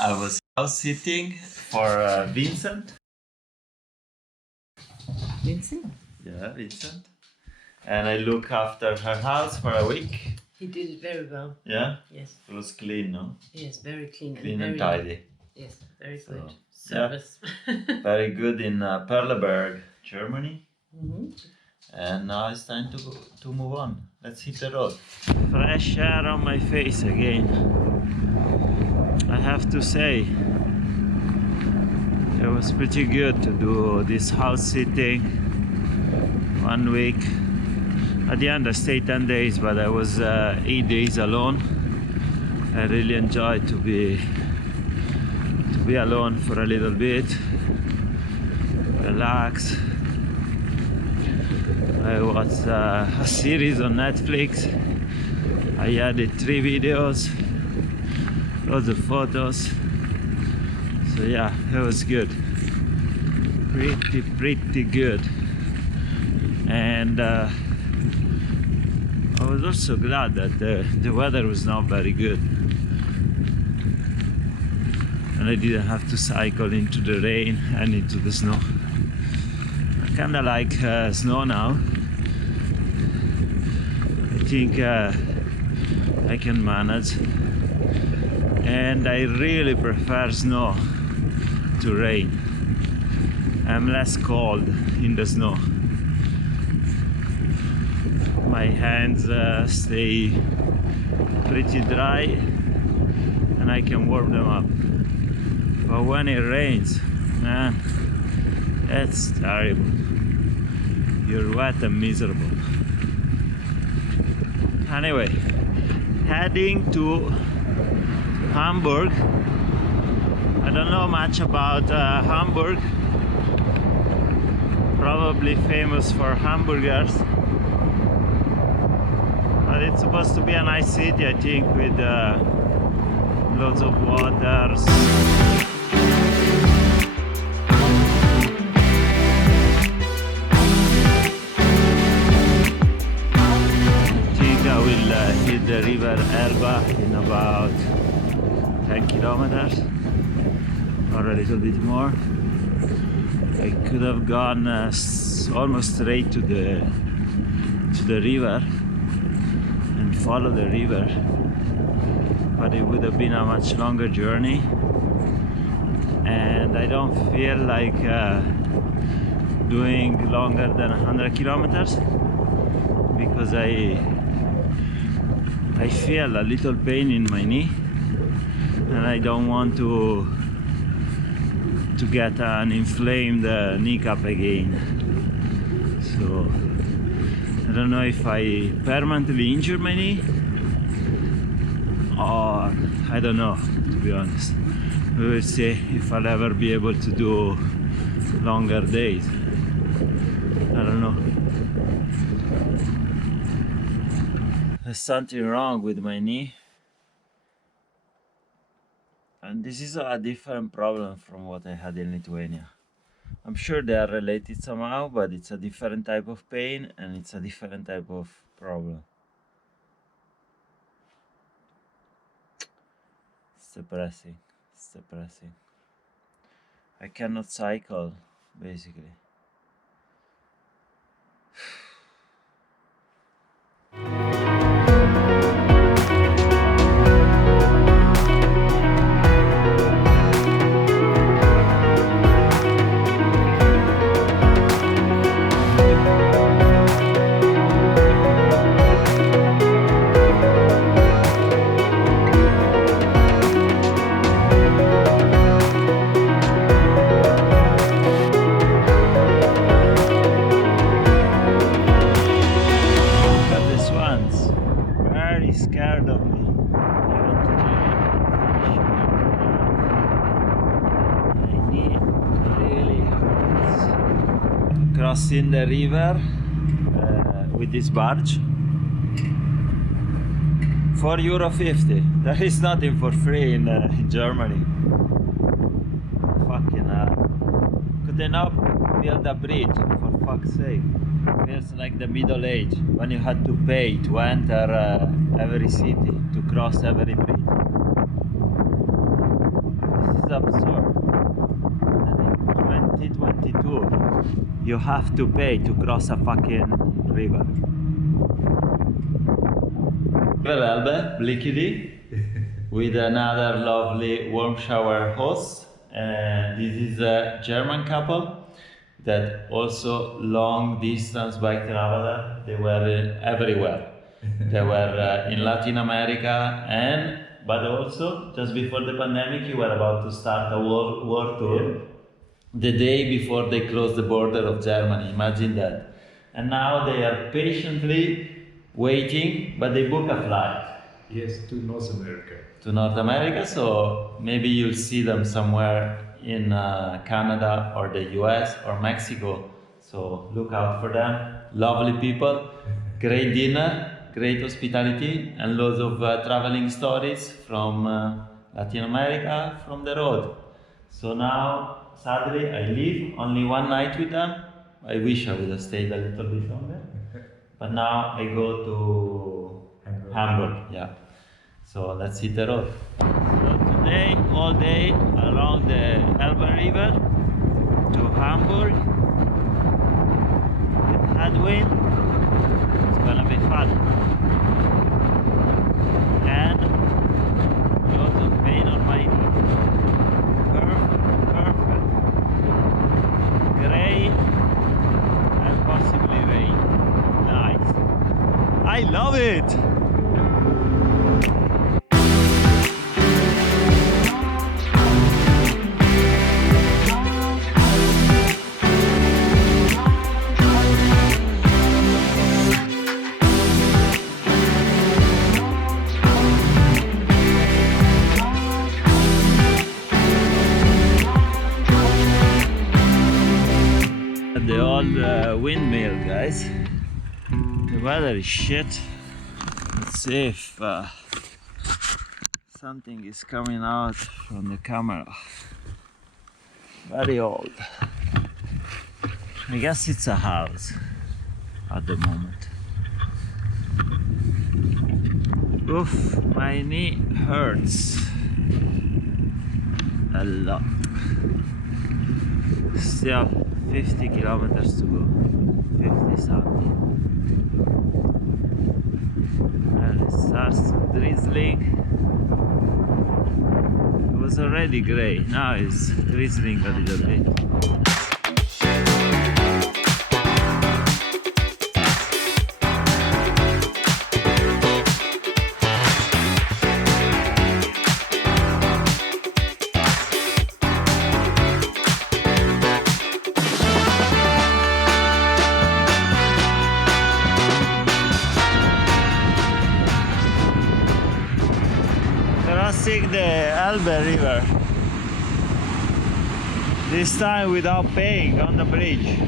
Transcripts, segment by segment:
I was house sitting for Vincent. Vincent? Yeah, Vincent. And I look after her house for a week. He did it very well. Yeah? Yes. It was clean, no? Yes, very clean. Clean and very, tidy. Yes, very So, good service. Very good in Perleberg, Germany. Mm-hmm. And now it's time to move on. Let's hit the road. Fresh air on my face again. I have to say, it was pretty good to do this house sitting 1 week. At the end I stayed 10 days, but I was 8 days alone. I really enjoyed to be alone for a little bit, relax. I watched a series on Netflix. I added 3 videos, loads of photos. So yeah, it was good. Pretty good. And I was also glad that the weather was not very good. And I didn't have to cycle into the rain and into the snow. I kinda like snow now. I think I can manage. And I really prefer snow to rain. I'm less cold in the snow. My hands stay pretty dry and I can warm them up. But when it rains, man, it's terrible. You're wet and miserable. Anyway, heading to Hamburg. I don't know much about Hamburg. Probably famous for hamburgers. But it's supposed to be a nice city, I think, with lots of waters. Hit the river Elba in about 10 kilometers or a little bit more. I could have gone almost straight to the river and follow the river, but it would have been a much longer journey, and I don't feel like doing longer than 100 kilometers because I feel a little pain in my knee and I don't want to get an inflamed kneecap again. So I don't know if I permanently injured my knee or I don't know, to be honest. We will see if I'll ever be able to do longer days. I don't know. There's something wrong with my knee, and this is a different problem from what I had in Lithuania. I'm sure they are related somehow, but it's a different type of pain and it's a different type of problem. It's depressing. It's depressing. I cannot cycle, basically. Scared of me. I need really crossing the river with this barge. €4.50. There is nothing for free in Germany. Fucking hell. Could they not build a bridge, for fuck's sake? Feels like the Middle Age, when you had to pay to enter every city, to cross every bridge. absurd. That in 2022 you have to pay to cross a fucking river. River Elbe, Blickedy, with another lovely warm shower host. And this is a German couple that also long distance bike traveler. They were everywhere. They were in Latin America, but also just before the pandemic you were about to start a world tour the day before they closed the border of Germany. Imagine that. And now they are patiently waiting, but they book a flight. Yes, to North America. To North America, so maybe you'll see them somewhere in Canada or the US or Mexico. So look out for them. Lovely people, great dinner, great hospitality, and loads of traveling stories from Latin America, from the road. So now, sadly, I leave only one night with them. I wish I would have stayed a little bit longer. But now I go to Hamburg. Yeah. So let's hit the road. So today, all day along the Elbe River to Hamburg with headwind. It's gonna be fun. And lots of pain on my knee. Perfect. Gray and possibly rain. Nice. I love it! The old windmill, guys. The weather is shit. Let's see if something is coming out from the camera. Very old. I guess it's a house at the moment. Oof, my knee hurts a lot. Still 50 kilometers to go. 50 something. And it starts drizzling. It was already grey, now it's drizzling a little bit. Crossing the Elbe River, this time without paying on the bridge.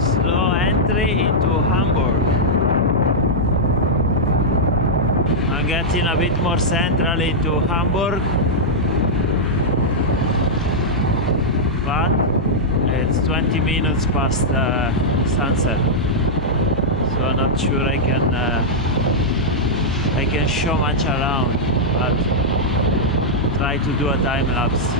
Slow entry into Hamburg. I'm getting a bit more central into Hamburg. But it's 20 minutes past sunset, so I'm not sure I can show much around, but try to do a time lapse.